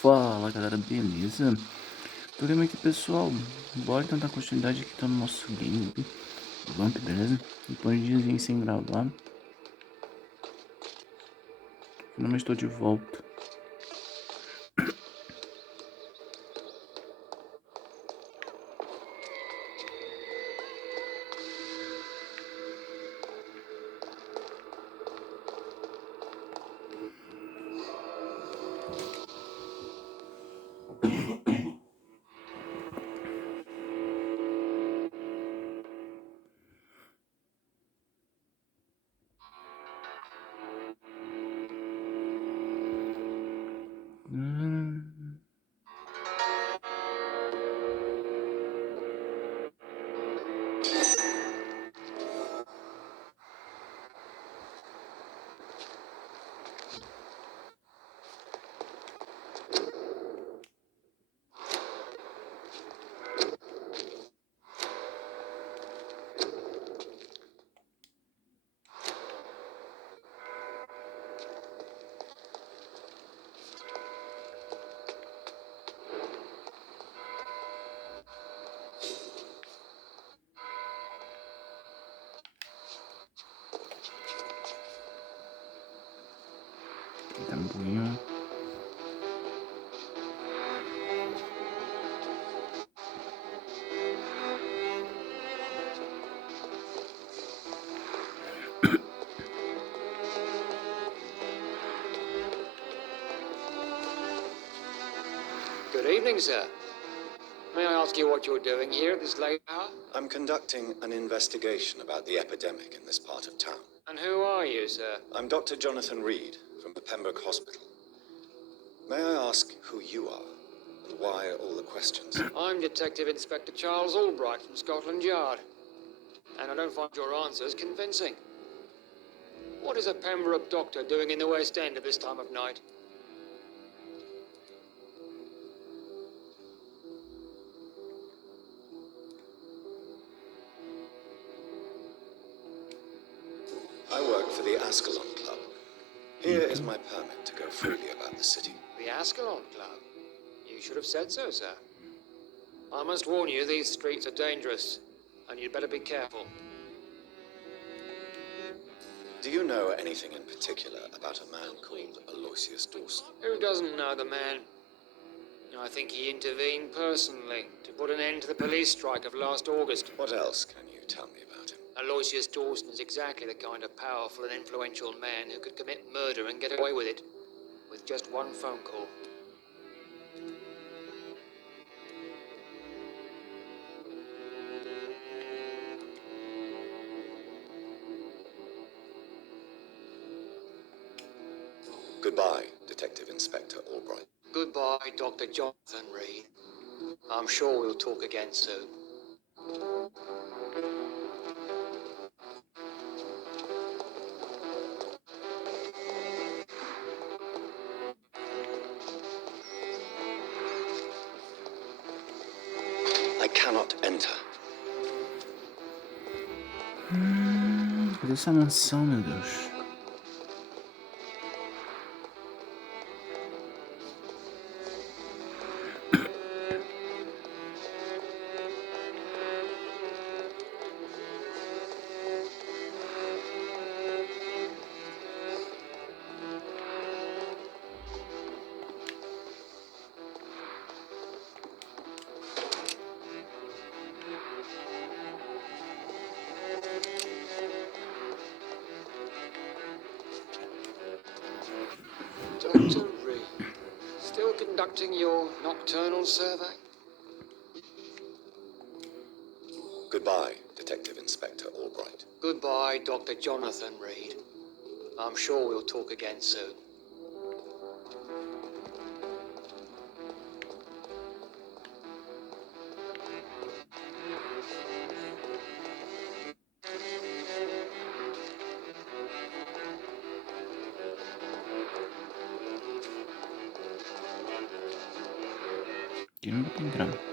Fala galera, beleza? Programa aqui pessoal, bora tentar continuidade aqui tá no nosso game Vampyr, beleza? Depois de um diazinho sem gravar, finalmente estou de volta. Tá um pouquinho. Good evening, sir. May I ask you what you're doing here at this late hour? I'm conducting an investigation about the epidemic in this part of town. And who are you, sir? I'm Dr. Jonathan Reed from the Pembroke Hospital. May I ask who you are and why all the questions? I'm Detective Inspector Charles Albright from Scotland Yard. And I don't find your answers convincing. What is a Pembroke doctor doing in the West End at this time of night? I work for the Ascalon Club. Here is my permit to go freely about the city. The Ascalon Club? You should have said so, sir. I must warn you, these streets are dangerous, and you'd better be careful. Do you know anything in particular about a man called Aloysius Dawson? Who doesn't know the man? I think he intervened personally to put an end to the police strike of last August. What else can you tell me about him? Aloysius Dawson is exactly the kind of powerful and influential man who could commit murder and get away with it, with just one phone call. Goodbye, Detective Inspector Albright. Goodbye, Dr. Jonathan Reed. I'm sure we'll talk again soon. I cannot enter. Cadê essa mansão, meu Deus? Dr. Reed, still conducting your nocturnal survey? Goodbye, Detective Inspector Albright. Goodbye, Dr. Jonathan Reed. I'm sure we'll talk again soon. Aqui não dá pra entrar.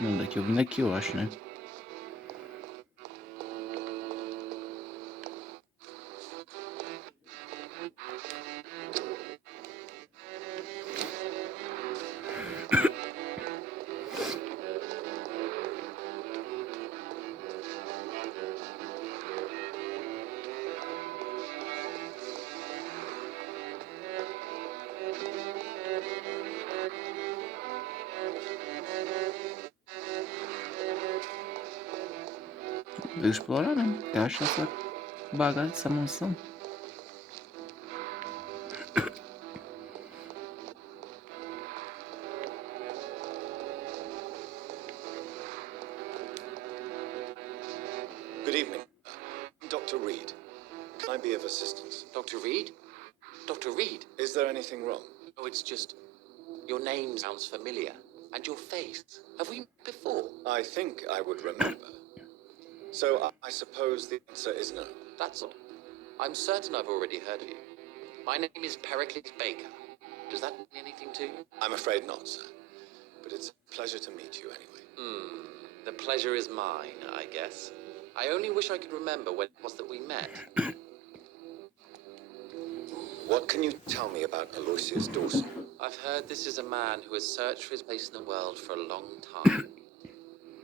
Não, daqui eu vim daqui, eu acho, né? Vou explorar, né? Até achar essa bagaça dessa mansão. Good evening. I'm Dr. Reed. Can I be of assistance? Dr. Reed? Dr. Reed? Is there anything wrong? Oh, it's just... Your name sounds familiar. And your face. Have we met before? I think I would remember. So I suppose the answer is no. That's all. I'm certain I've already heard of you. My name is Pericles Baker. Does that mean anything to you? I'm afraid not, sir. But it's a pleasure to meet you anyway. The pleasure is mine, I guess. I only wish I could remember when it was that we met. What can you tell me about Aloysius Dawson? I've heard this is a man who has searched for his place in the world for a long time.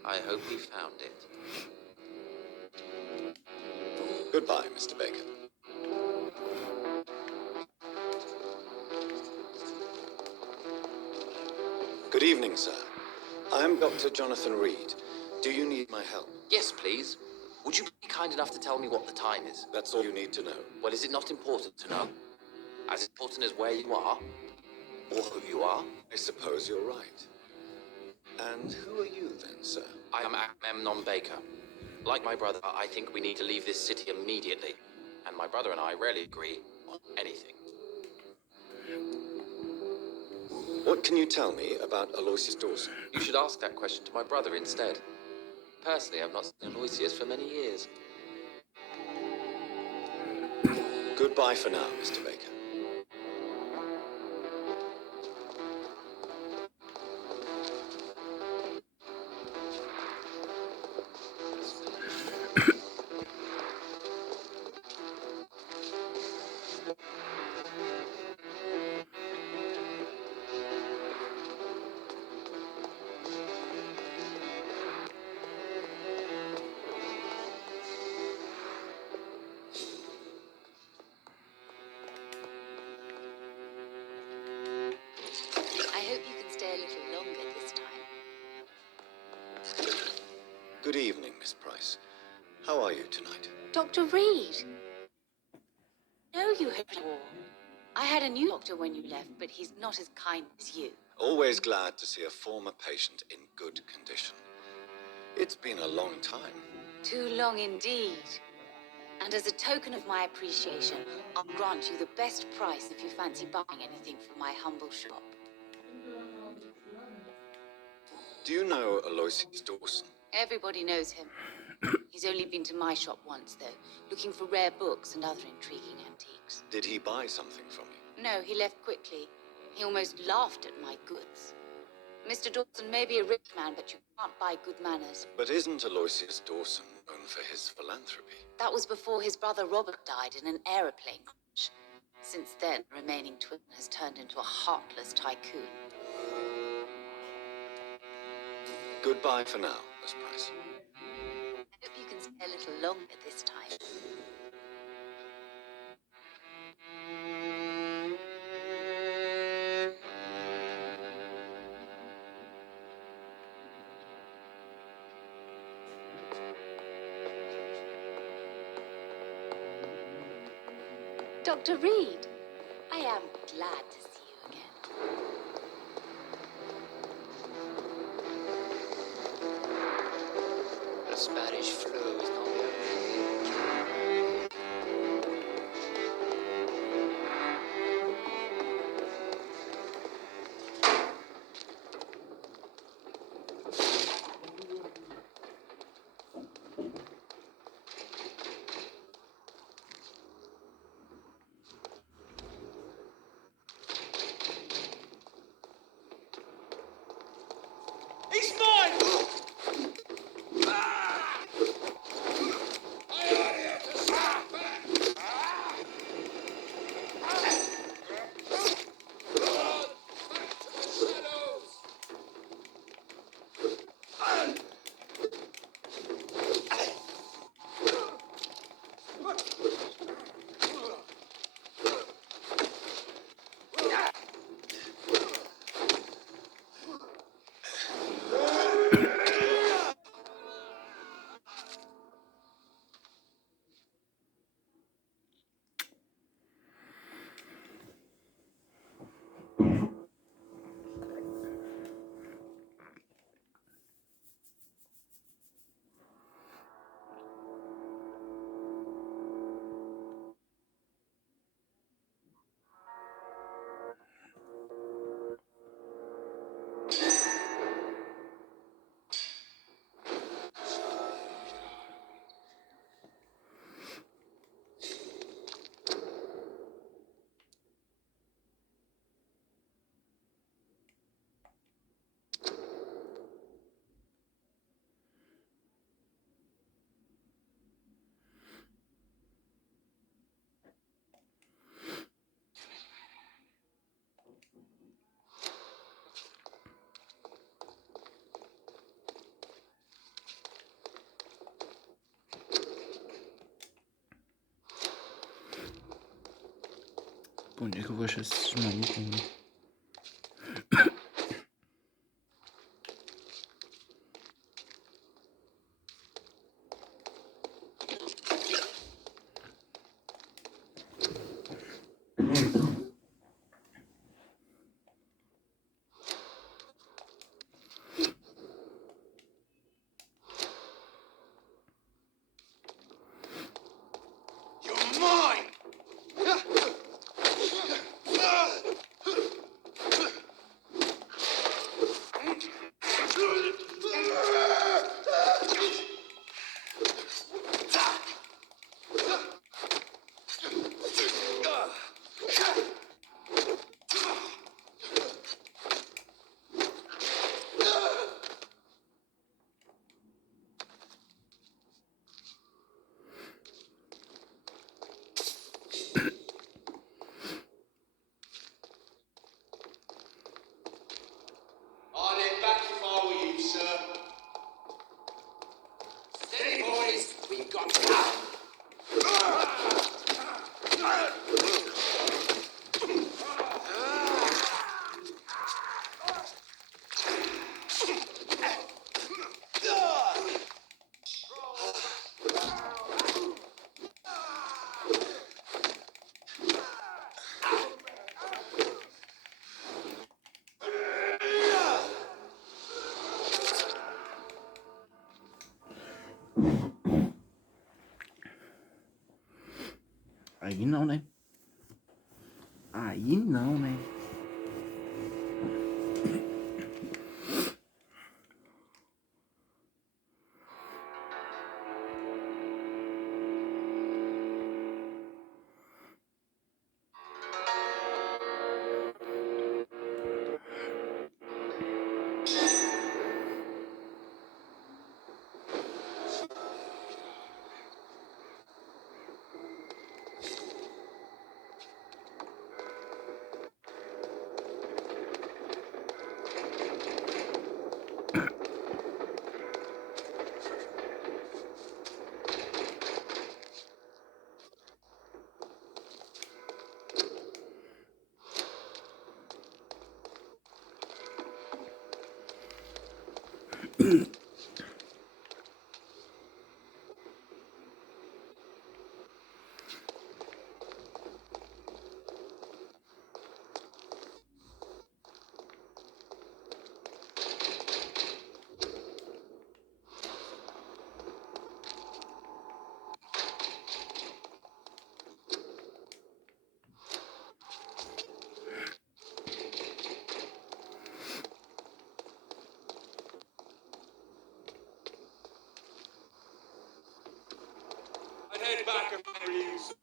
I hope he found it. Goodbye, Mr. Baker. Good evening, sir. I am Dr. Jonathan Reed. Do you need my help? Yes, please. Would you be kind enough to tell me what the time is? That's all you need to know. Well, is it not important to know? As important as where you are? Or who you are? I suppose you're right. And who are you then, sir? I am Agamemnon Baker. Like my brother, I think we need to leave this city immediately. And my brother and I rarely agree on anything. What can you tell me about Aloysius Dawson? You should ask that question to my brother instead. Personally, I've not seen Aloysius for many years. Goodbye for now, Mr. Baker. I hope you can stay a little longer this time. Good evening, Miss Price. How are you tonight? Dr. Reed! No, you had war. I had a new doctor when you left, but he's not as kind as you. Always glad to see a former patient in good condition. It's been a long time. Too long indeed. And as a token of my appreciation, I'll grant you the best price if you fancy buying anything from my humble shop. Do you know Aloysius Dawson? Everybody knows him. He's only been to my shop once, though, looking for rare books and other intriguing antiques. Did he buy something from you? No, he left quickly. He almost laughed at my goods. Mr. Dawson may be a rich man, but you can't buy good manners. But isn't Aloysius Dawson known for his philanthropy? That was before his brother Robert died in an aeroplane crash. Since then, the remaining twin has turned into a heartless tycoon. Goodbye for now, Miss Price. I hope you can stay a little longer this time. Dr. Reed, I am glad to see you again. The Spanish flu is not the only. He's mine! Onde é que eu vou achar esses malucos? I'll head back if I were you, sir. Steady, boys. We've got Aí não, né? Aí não, né? I'd head back if I were you, sir.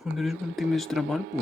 Quando eles não tem mais trabalho, pô.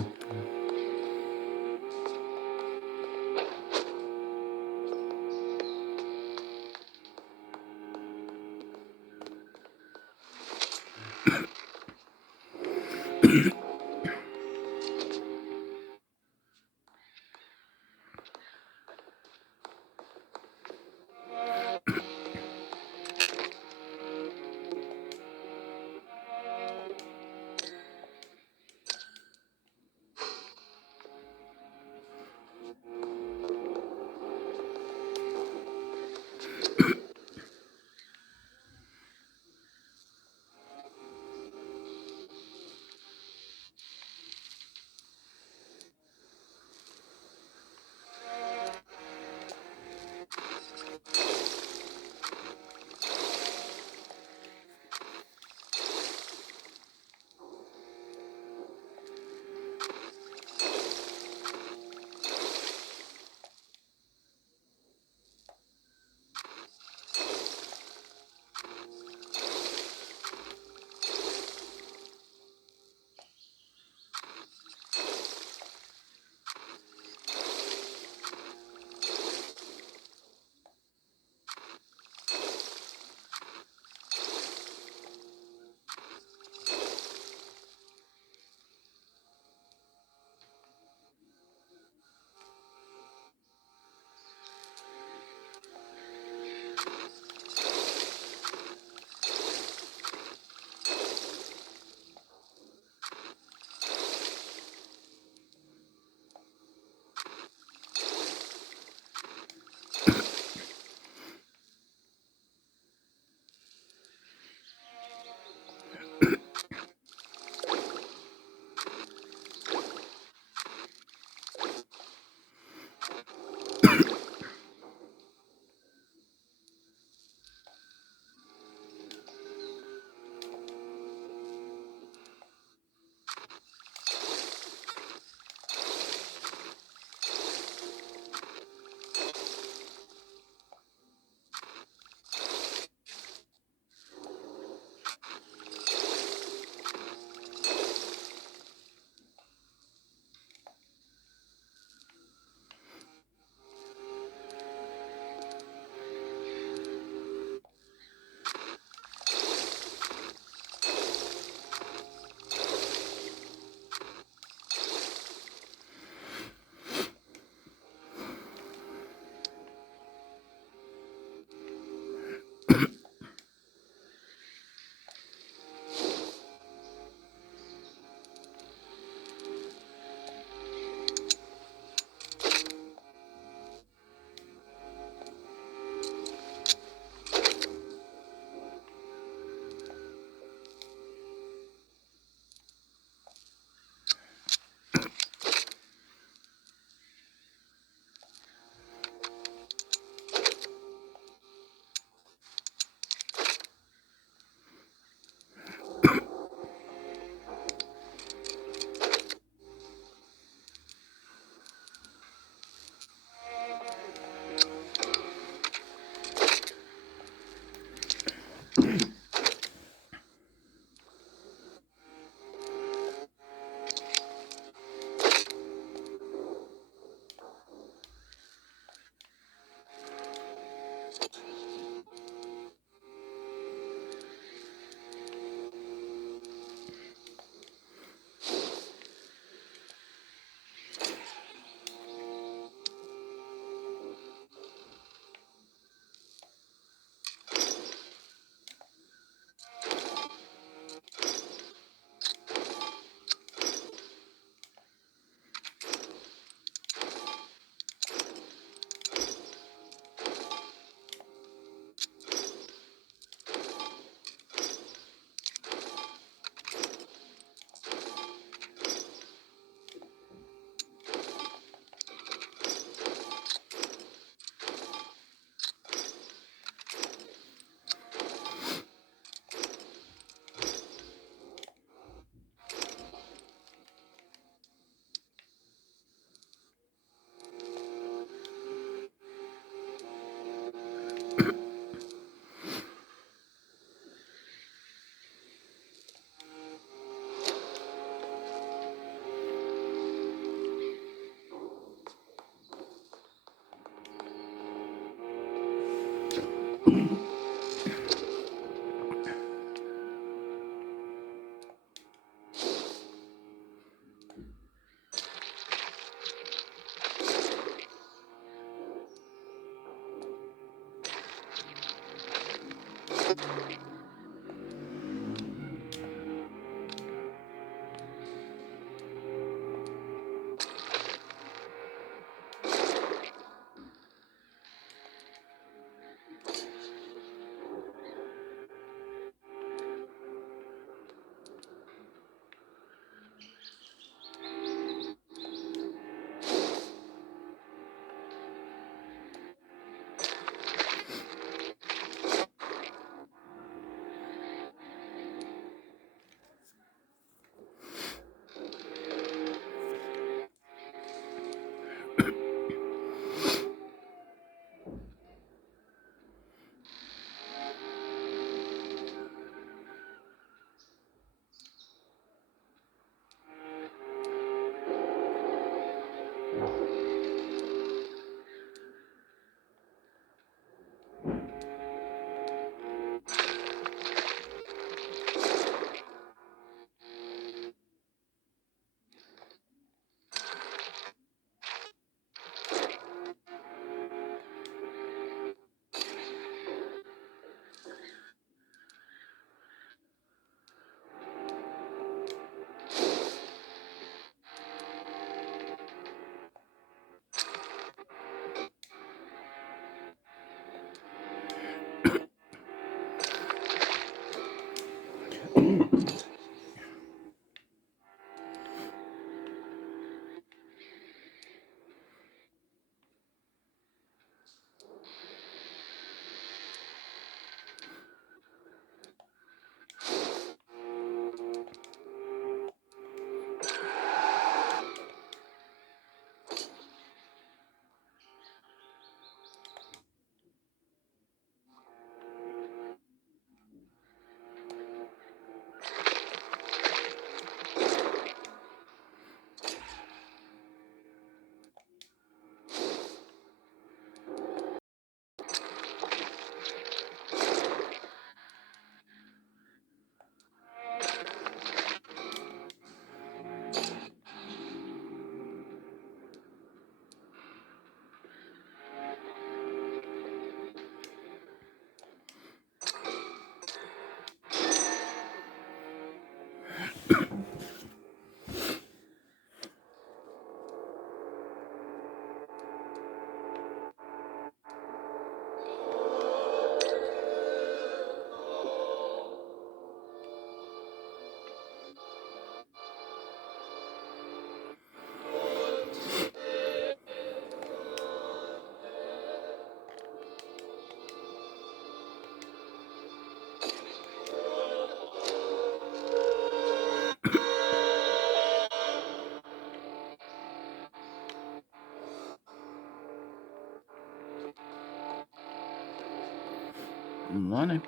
Vamos lá, né?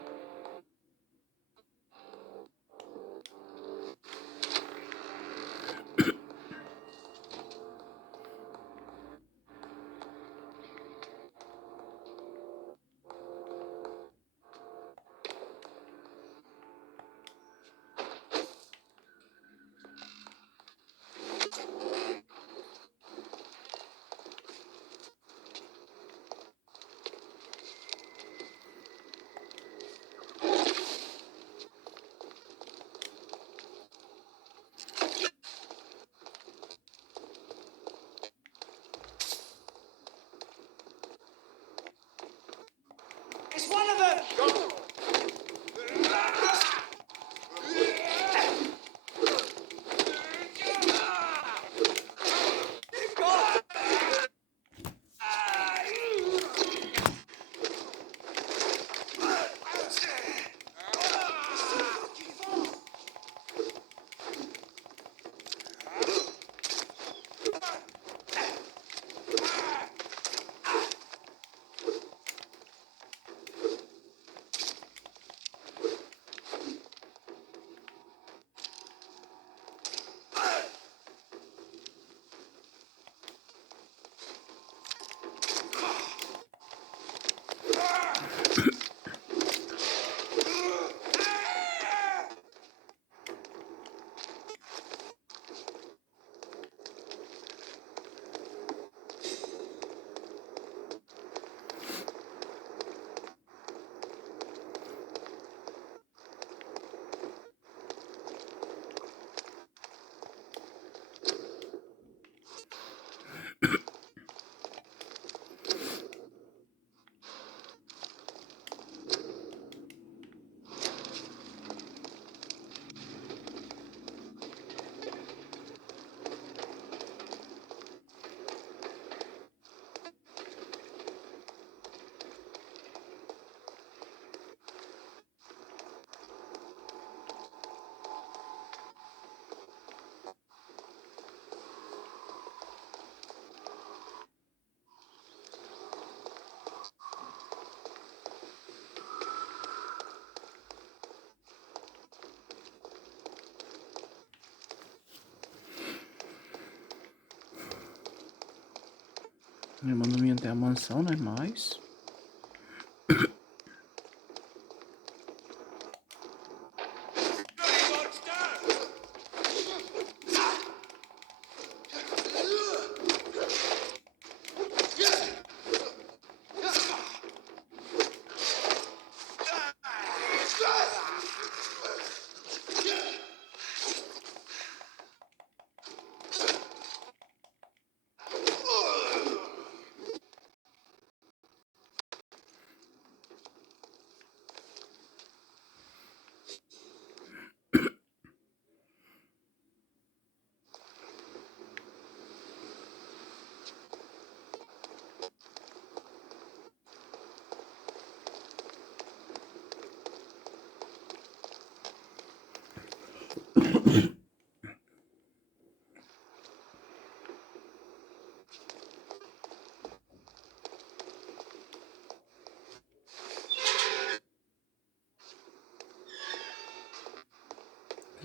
Me mandou vir até a mansão, né? Mas...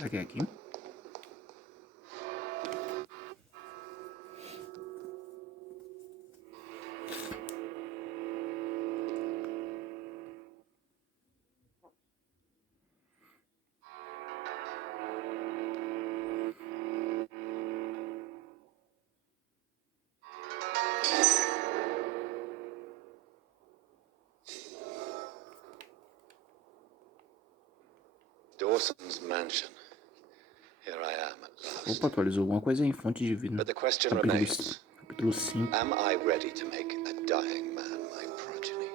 Será que é aqui? Dawson's mansion. Here I am at last. Opa, atualizou alguma coisa aí. Fonte de vida. But the question Capítulo, remains. capítulo 5. Am I ready to make a dying man my progeny?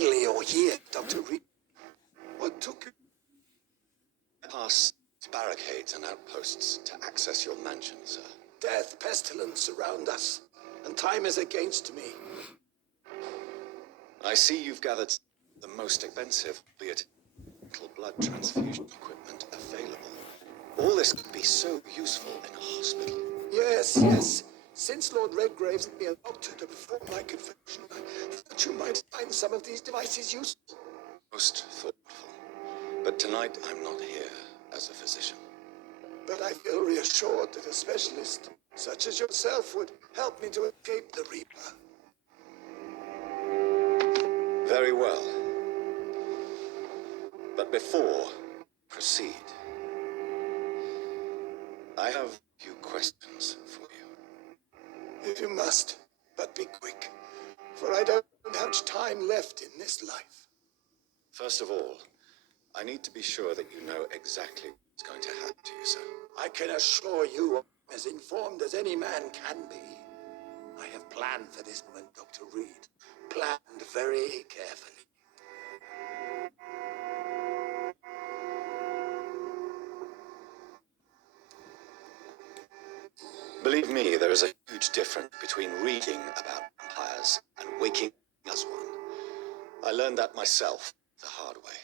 Finally, you're here, Dr. Reed. What took you? Past barricades and outposts to access your mansion, sir. Death, pestilence surround us, and time is against me. I see you've gathered the most expensive, albeit little blood transfusion equipment available. All this could be so useful in a hospital. Yes, yes. Since Lord Redgrave sent me a doctor to perform my confession, I thought you might find some of these devices useful. Most thoughtful. But tonight I'm not here as a physician. But I feel reassured that a specialist, such as yourself, would help me to escape the Reaper. Very well. But before proceed, I have a few questions for you. If you must, but be quick, for I don't have much time left in this life. First of all, I need to be sure that you know exactly what's going to happen to you, sir. I can assure you I'm as informed as any man can be. I have planned for this moment, Dr. Reed. Planned very carefully. Believe me, there is a huge difference between reading about vampires and waking as one. I learned that myself the hard way.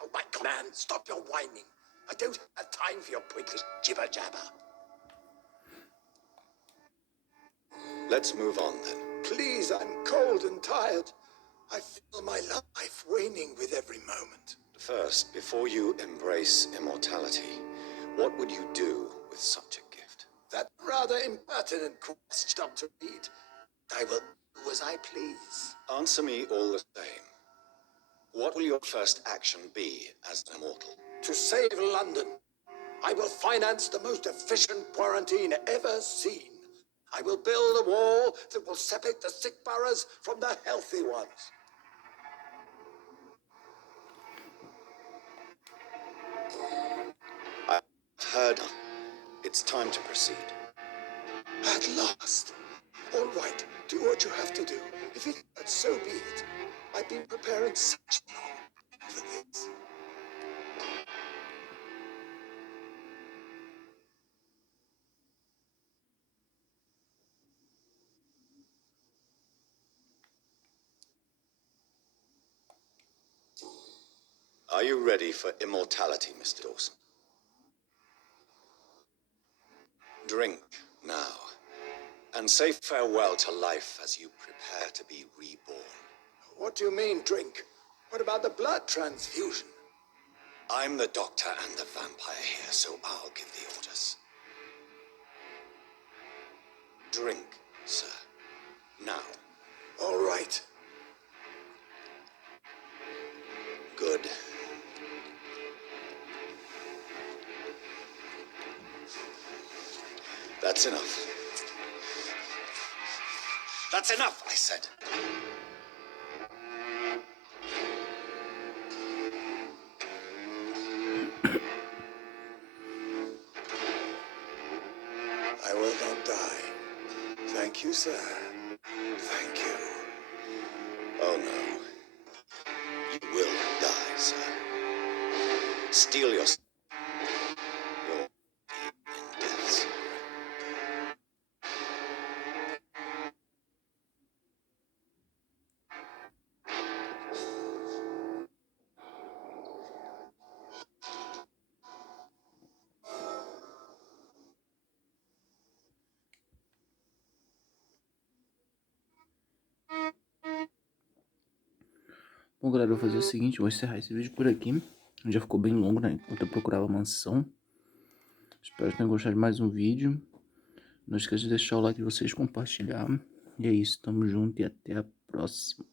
Oh, my God, man, stop your whining. I don't have time for your pointless jibber-jabber. Let's move on then. Please, I'm cold and tired. I feel my life waning with every moment. First, before you embrace immortality, what would you do with such a gift? That rather impertinent question, Dr. Reed. I will do as I please. Answer me all the same. What will your first action be as an immortal? To save London, I will finance the most efficient quarantine ever seen. I will build a wall that will separate the sick boroughs from the healthy ones. I've heard. It's time to proceed. At last. All right, do what you have to do. If it hurts, so be it. I've been preparing such long for this. Are you ready for immortality, Mr. Dawson? Drink now, and say farewell to life as you prepare to be reborn. What do you mean, drink? What about the blood transfusion? I'm the doctor and the vampire here, so I'll give the orders. Drink, sir. Now. All right. Good. That's enough. That's enough, I said. I will not die. Thank you, sir. Thank you. Oh, no. You will die, sir. Steel yourself. You're in death's grip. Bom, galera, eu vou fazer o seguinte, eu vou encerrar esse vídeo por aqui. Já ficou bem longo, né? Enquanto eu procurava a mansão. Espero que tenham gostado de mais um vídeo. Não esqueça de deixar o like de vocês, compartilhar. E é isso, tamo junto e até a próxima.